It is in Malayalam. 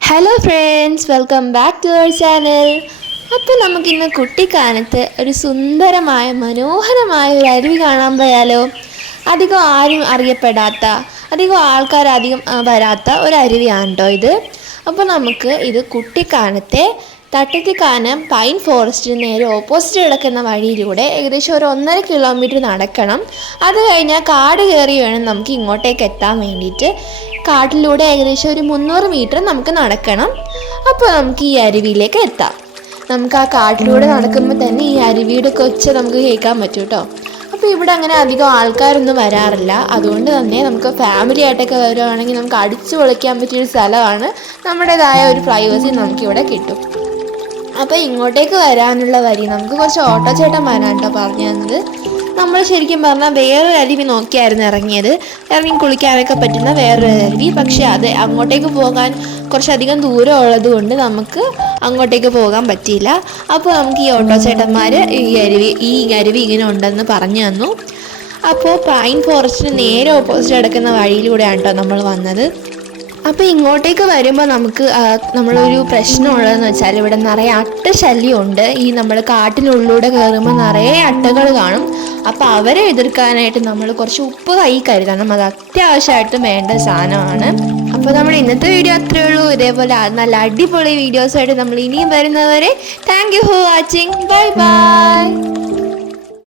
Hello friends welcome back to our channel അപ്പോൾ നമുക്കിന്ന് കുട്ടിക്കാലത്ത് ഒരു സുന്ദരമായ മനോഹരമായ ഒരു അരുവി കാണാൻ പോയാലോ? അധികം ആരും അറിയപ്പെടാത്ത അധികം ആൾക്കാർ അധികം വരാത്ത ഒരു അരുവിയാണ് കേട്ടോ ഇത്. അപ്പോൾ നമുക്ക് ഇത് കുട്ടിക്കാനത്തെ തട്ടത്തിക്കാനം പൈൻ ഫോറസ്റ്റിന് നേരെ ഓപ്പോസിറ്റ് കിടക്കുന്ന വഴിയിലൂടെ ഏകദേശം ഒരു ഒന്നര കിലോമീറ്റർ നടക്കണം. അത് കഴിഞ്ഞാൽ കാട് കയറി വേണം നമുക്ക് ഇങ്ങോട്ടേക്ക് എത്താൻ വേണ്ടിയിട്ട്. കാട്ടിലൂടെ ഏകദേശം ഒരു മുന്നൂറ് മീറ്റർ നമുക്ക് നടക്കണം. അപ്പോൾ നമുക്ക് ഈ അരുവിയിലേക്ക് എത്താം. നമുക്ക് ആ കാട്ടിലൂടെ നടക്കുമ്പോൾ തന്നെ ഈ അരുവിയുടെ കൊച്ച നമുക്ക് കേൾക്കാൻ പറ്റും കേട്ടോ. അപ്പോൾ ഇവിടെ അങ്ങനെ അധികം ആൾക്കാരൊന്നും വരാറില്ല. അതുകൊണ്ട് തന്നെ നമുക്ക് ഫാമിലി ആയിട്ടൊക്കെ വരുവാണെങ്കിൽ നമുക്ക് അടിച്ചു പൊളിക്കാൻ പറ്റിയൊരു സ്ഥലമാണ് നമ്മുടേതായ ഒരു പ്രൈവസി നമുക്കിവിടെ കിട്ടും. അപ്പോൾ ഇങ്ങോട്ടേക്ക് വരാനുള്ള വരി നമുക്ക് കുറച്ച് ഓട്ടോ ചേട്ടന്മാരാണ് കേട്ടോ പറഞ്ഞു തന്നത്. നമ്മൾ ശരിക്കും പറഞ്ഞാൽ വേറൊരു അരുവി നോക്കിയായിരുന്നു ഇറങ്ങിയത്. ഇറങ്ങി കുളിക്കാനൊക്കെ പറ്റുന്ന വേറൊരു അരുവി. പക്ഷേ അത് അങ്ങോട്ടേക്ക് പോകാൻ കുറച്ചധികം ദൂരം ഉള്ളത് കൊണ്ട് നമുക്ക് അങ്ങോട്ടേക്ക് പോകാൻ പറ്റിയില്ല. അപ്പോൾ നമുക്ക് ഈ ഓട്ടോ ചേട്ടന്മാർ ഈ അരുവി ഈ അരുവി ഇങ്ങനെ ഉണ്ടെന്ന് പറഞ്ഞു തന്നു. അപ്പോൾ പൈൻ ഫോറസ്റ്റിന് നേരെ ഓപ്പോസിറ്റ് കിടക്കുന്ന വഴിയിലൂടെയാണ് കേട്ടോ നമ്മൾ വന്നത്. അപ്പോൾ ഇങ്ങോട്ടേക്ക് വരുമ്പോൾ നമുക്ക് നമ്മളൊരു പ്രശ്നമുള്ളതെന്ന് വെച്ചാൽ ഇവിടെ നിറയെ അട്ട ശല്യമുണ്ട് ഈ നമ്മൾ കാട്ടിനുള്ളിലൂടെ കയറുമ്പോൾ നിറയെ അട്ടകൾ കാണും. അപ്പോൾ അവരെ എതിർക്കാനായിട്ട് നമ്മൾ കുറച്ച് ഉപ്പ് കൈ കരുതണം. അത് അത്യാവശ്യമായിട്ടും വേണ്ട സാധനമാണ്. അപ്പോൾ നമ്മൾ ഇന്നത്തെ വീഡിയോ അത്രേ ഉള്ളൂ. ഇതേപോലെ നല്ല അടിപൊളി വീഡിയോസായിട്ട് നമ്മൾ ഇനിയും വരുന്നവരെ thank you for watching bye bye